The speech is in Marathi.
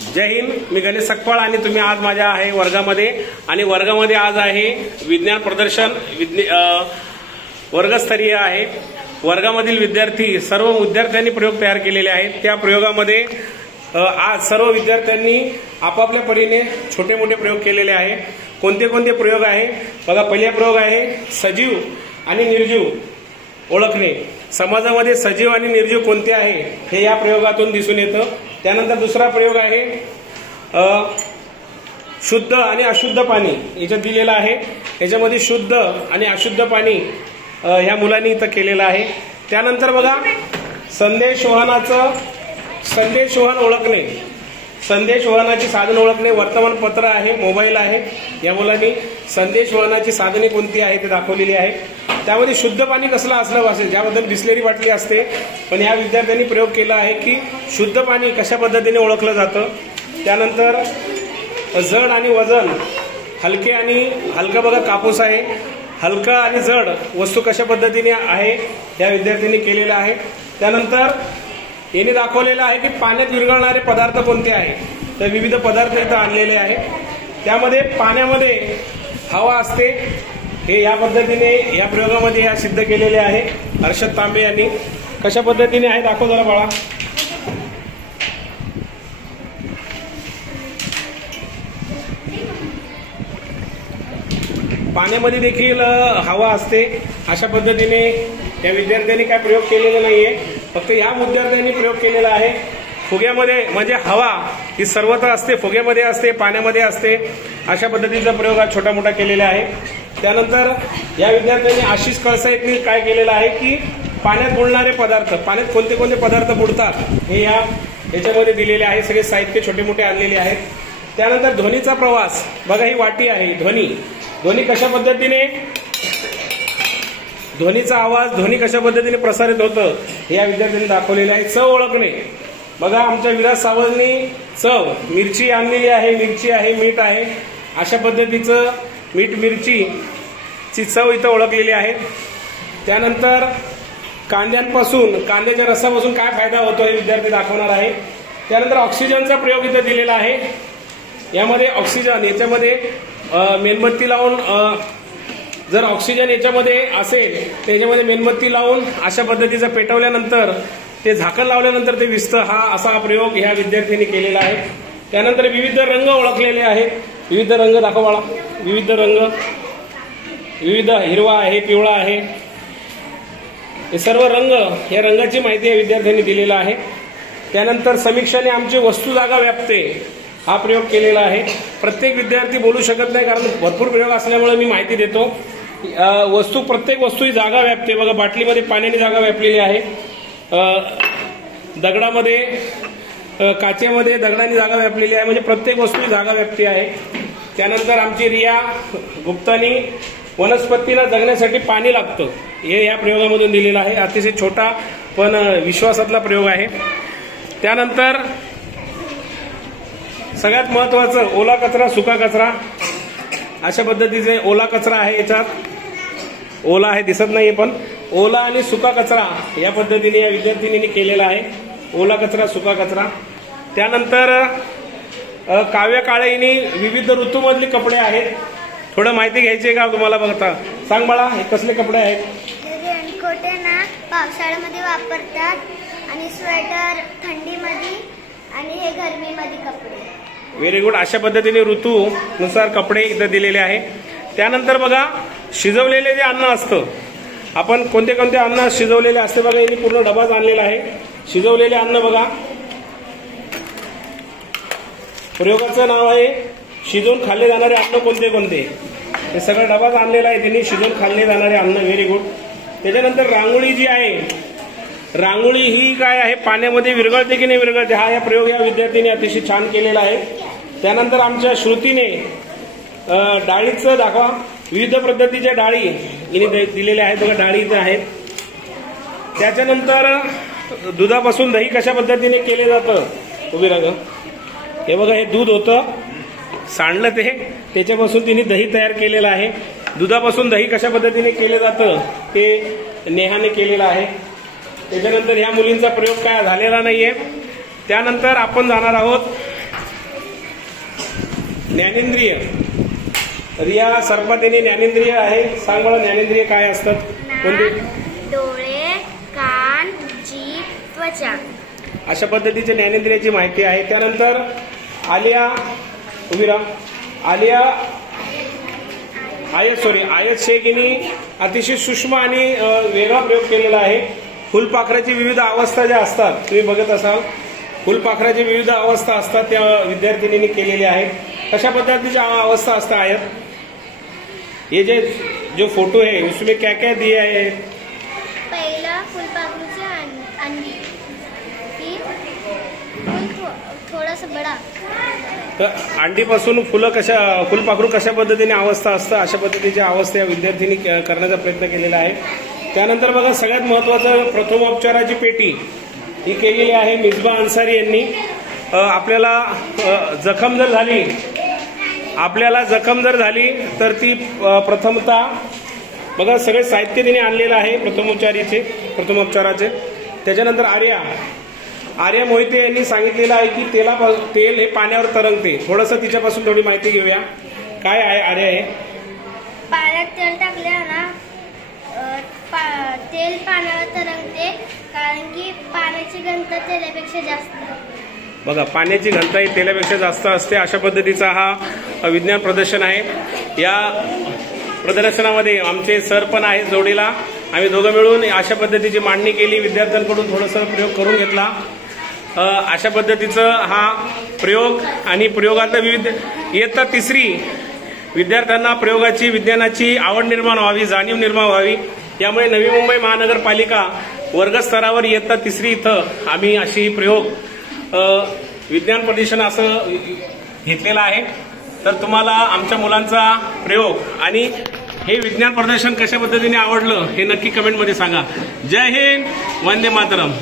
जय हिंद. मी गणेश सकपाळ आणि तुम्ही आज माझ्या आहे वर्गामध्ये आणि वर्गामध्ये आज आहे विज्ञान प्रदर्शन. वर्गस्तरीय आहे. वर्गामधील विद्यार्थी सर्व विद्यार्थ्यांनी प्रयोग तयार केलेले आहेत. त्या प्रयोगामध्ये आज सर्व विद्यार्थ्यांनी आपापल्या परीने छोटे मोठे प्रयोग केलेले आहे. कोणते कोणते प्रयोग आहे बघा. पहिला प्रयोग आहे सजीव आणि निर्जीव ओळखणे. समाजामध्ये सजीव आणि निर्जीव कोणते आहे हे या प्रयोगातून दिसून येतं. त्यानंतर दुसरा प्रयोग आहे शुद्ध आणि अशुद्ध पाणी. याच्यात दिलेलं आहे. याच्यामध्ये शुद्ध आणि अशुद्ध पाणी ह्या मुलांनी इथं केलेलं आहे. त्यानंतर बघा संदेशवहन ओळखणे. संदेशवहनाची साधन ओळखणे. वर्तमानपत्र आहे, मोबाईल आहे. या मुलांनी संदेशवहनाची साधने कोणती आहे ते दाखवलेली आहे. त्यामध्ये शुद्ध पाणी कसलं असलं पाहिजे, ज्याबद्दल बिस्लेरी बाटली असते. पण ह्या विद्यार्थ्यांनी प्रयोग केला आहे की शुद्ध पाणी कशा पद्धतीने ओळखलं जातं. त्यानंतर जड आणि वजन. हलकं बघा कापूस आहे. हलका आणि जड वस्तू कशा पद्धतीने आहे या विद्यार्थ्यांनी केलेलं आहे. त्यानंतर यांनी दाखवलेलं आहे की पाण्यात विरघळणारे पदार्थ कोणते आहेत. तर विविध पदार्थ इथं आणलेले आहेत. त्यामध्ये पाण्यामध्ये हवा असते. हे या पद्धतीने या प्रयोगामध्ये या सिद्ध केलेले आहे हर्षद तांबे यांनी. कशा पद्धतीने आहे दाखव जरा बाळा. पाण्यामध्ये देखील हवा असते. अशा पद्धतीने या विद्यार्थ्यांनी काय प्रयोग केलेला नाहीये. फक्त या विद्यार्थ्यांनी प्रयोग केलेला आहे. फुग्यामध्ये म्हणजे हवा ही सर्वत्र असते. फुग्यामध्ये असते, पाण्यामध्ये असते. अशा पद्धतीचा प्रयोग हा छोटा मोठा केलेला आहे. त्यानंतर या विद्यार्थ्यांनी आशिष कळसा यांनी काय केलेलं आहे की पाण्यात बुडणारे पदार्थ, पाण्यात कोणते कोणते पदार्थ बुडतात हे याच्यामध्ये दिलेले आहे. सगळे साहित्य छोटे मोठे आणलेले आहेत. त्यानंतर ध्वनीचा प्रवास बघा. ही वाटी आहे. ध्वनी कशा पद्धतीने, ध्वनीचा आवाज, ध्वनी कशा पद्धतीने प्रसारित होतं हे या विद्यार्थ्यांनी दाखवलेले आहे. चव ओळखणे बघा. आमच्या विराज सावंतनी चव, मिरची आणलेली आहे. मिरची आहे, मीठ आहे. अशा पद्धतीचं मीठ मिरचीची चव इथं ओळखलेली आहे. त्यानंतर कांद्याच्या रसापासून काय फायदा होतो हे विद्यार्थी दाखवणार आहे. त्यानंतर ऑक्सिजनचा प्रयोग इथं दिलेला आहे. यामध्ये ऑक्सिजन याच्यामध्ये मेणबत्ती लावून, जर ऑक्सिजन याच्यामध्ये असेल तर याच्यामध्ये मेणबत्ती लावून अशा पद्धतीचं पेटवल्यानंतर ते झाकण लावल्यानंतर ते विझतं. हा असा प्रयोग ह्या विद्यार्थ्यांनी केलेला आहे. त्यानंतर विविध रंग ओळखलेले आहेत. विविध रंग दाखव बाळा. विविध रंग, विविध हिरवा आहे, पिवळा आहे. हे सर्व रंग, या रंगाची माहिती या विद्यार्थ्यांनी दिलेला आहे. त्यानंतर समीक्षाने आमची वस्तू जागा व्यापते हा प्रयोग केलेला आहे. प्रत्येक विद्यार्थी बोलू शकत नाही कारण भरपूर प्रयोग असल्यामुळे मी माहिती देतो. प्रत्येक वस्तू ही जागा व्यापते. बघा बाटलीमध्ये पाण्याने जागा व्यापलेली आहे. दगडामध्ये, काचेमध्ये दगडाने जागा व्यापलेली आहे. म्हणजे प्रत्येक वस्तू ही जागा व्यापते आहे. त्यानंतर आमची रिया गुप्तानी वनस्पतीला जगण्यासाठी पाणी लागतं हे या प्रयोगामधून दिलेलं आहे. अतिशय छोटा पण विश्वासातला प्रयोग आहे. त्यानंतर सगळ्यात महत्वाचं ओला कचरा, सुका कचरा. अशा पद्धतीचे ओला कचरा आहे. याच्यात ओला आहे, दिसत नाहीये, पण ओला आणि सुका कचरा या पद्धतीने या विद्यार्थिनींनी केलेला आहे. ओला कचरा, सुका कचरा. त्यानंतर काव्य काळेंनी विविध ऋतूमधले कपडे आहेत. थोडं माहिती घ्यायची आहे का तुम्हाला बघता. सांग बाळा, हे कसले कपडे आहेत. रेनकोट ना पावसाळ्यामध्ये वापरतात आणि स्वेटर थंडीमध्ये आणि हे गरमीमध्ये कपडे. Very good. अशा पद्धतीने ऋतूनुसार कपडे इथं दिलेले आहे. त्यानंतर बघा शिजवलेले जे अन्न असतं, आपण कोणते कोणते अन्न शिजवलेले असते बघा. यांनी पूर्ण डबाच आणलेला आहे. शिजवलेले अन्न बघा. प्रयोगाचं नाव आहे शिजवून खाल्ले जाणारे अन्न कोणते कोणते. हे सगळं डबाच आणलेला आहे त्यांनी, शिजवून खाल्ले जाणारे अन्न. Very good. त्याच्यानंतर रांगोळी जी आहे, रांगोळी ही काय आहे, पाण्यामध्ये विरघळते की नाही विरघळते हा या प्रयोग या विद्यार्थ्यांनी अतिशय छान केलेला आहे. त्यानंतर आमच्या श्रुतीने डाळीचं दाखवा. विविध पद्धतीच्या डाळी हिने दिलेल्या आहेत बघा. डाळी इथे आहेत. त्याच्यानंतर दुधापासून दही कशा पद्धतीने केले जातं. उभी राहा. हे बघा, हे दूध होतं सांडलं ते, त्याच्यापासून तिने दही तयार केलेलं आहे. दुधापासून दही कशा पद्धतीने केलं जातं ते नेहाने केलेलं आहे. त्याच्यानंतर ह्या मुलींचा प्रयोग काय झालेला नाहीये. त्यानंतर आपण जाणार आहोत ज्ञानेंद्रिय. रिया सर्पातेने ज्ञानेंद्रिय आहे. सांग मला ज्ञानेंद्रिय काय असतात? कोणते? डोळे, कान, जीभ, त्वचा. अशा पद्धतीचे ज्ञानेंद्रियाची माहिती आहे. त्यानंतर आलिया उभी राहा. आयत शेख यांनी अतिशय सूक्ष्म आणि वेगळा प्रयोग केलेला आहे. फुलपाखराची विविध अवस्था ज्या असतात तुम्ही बघत असाल, फुलपाखराची विविध अवस्था असतात त्या विद्यार्थिनींनी केलेल्या आहेत. कशा पद्धतीच्या अवस्था असतात आयत? ये जो फोटो है उसमें क्या क्या दिया है? पहिला फुलपाखरूचे अंडी, फिर फूल थोडासा बडा. तर अंडीपासून फुलपाखरू कशा पद्धतीने अवस्था असतं अशा पद्धतीच्या अवस्था या विद्यार्थ्यांनी करण्याचा प्रयत्न केलेला आहे. त्यानंतर बघा सगळ्यात महत्वाचं प्रथमोपचाराची पेटी ही केलेली आहे मिसबा अन्सारी यांनी. आपल्याला जखम जर झाली तर ती प्रथमतः बघा सगळे साहित्य तिने आणलेलं आहे प्रथमोपचाराचे. त्याच्यानंतर आर्या मोहिते यांनी सांगितलेलं आहे की तेल हे पाण्यावर तरंगते. थोडंसं तिच्यापासून थोडी माहिती घेऊया. काय आहे आर्या? हे पाण्यात तेल टाकल्यावर ना तेल पाण्यावर तरंगते, कारण की पाण्याची घनता तेलापेक्षा जास्त. बघा पाण्याची घनता ही तेलापेक्षा जास्त असते. अशा पद्धतीचा हा विज्ञान प्रदर्शन आहे. या प्रदर्शनामध्ये आमचे सर पण आहेत जोडीला. आम्ही दोघं मिळून अशा पद्धतीची मांडणी केली. विद्यार्थ्यांकडून थोडंसं प्रयोग करून घेतला. अशा पद्धतीचं हा प्रयोग आणि प्रयोगातलं विविध इयत्ता 3री विद्यार्थ्यांना प्रयोगाची विज्ञानाची आवड निर्माण व्हावी, जाणीव निर्माण व्हावी, त्यामुळे नवी मुंबई महानगरपालिका वर्गस्तरावर इयत्ता 3री इथं आम्ही अशी प्रयोग विज्ञान प्रदर्शन असं घेतलेलं आहे. तर तुम्हाला आमच्या मुलांचा प्रयोग आणि हे विज्ञान प्रदर्शन कशा पद्धतीने आवडलं हे नक्की कमेंटमध्ये सांगा. जय हिंद, वंदे मातरम.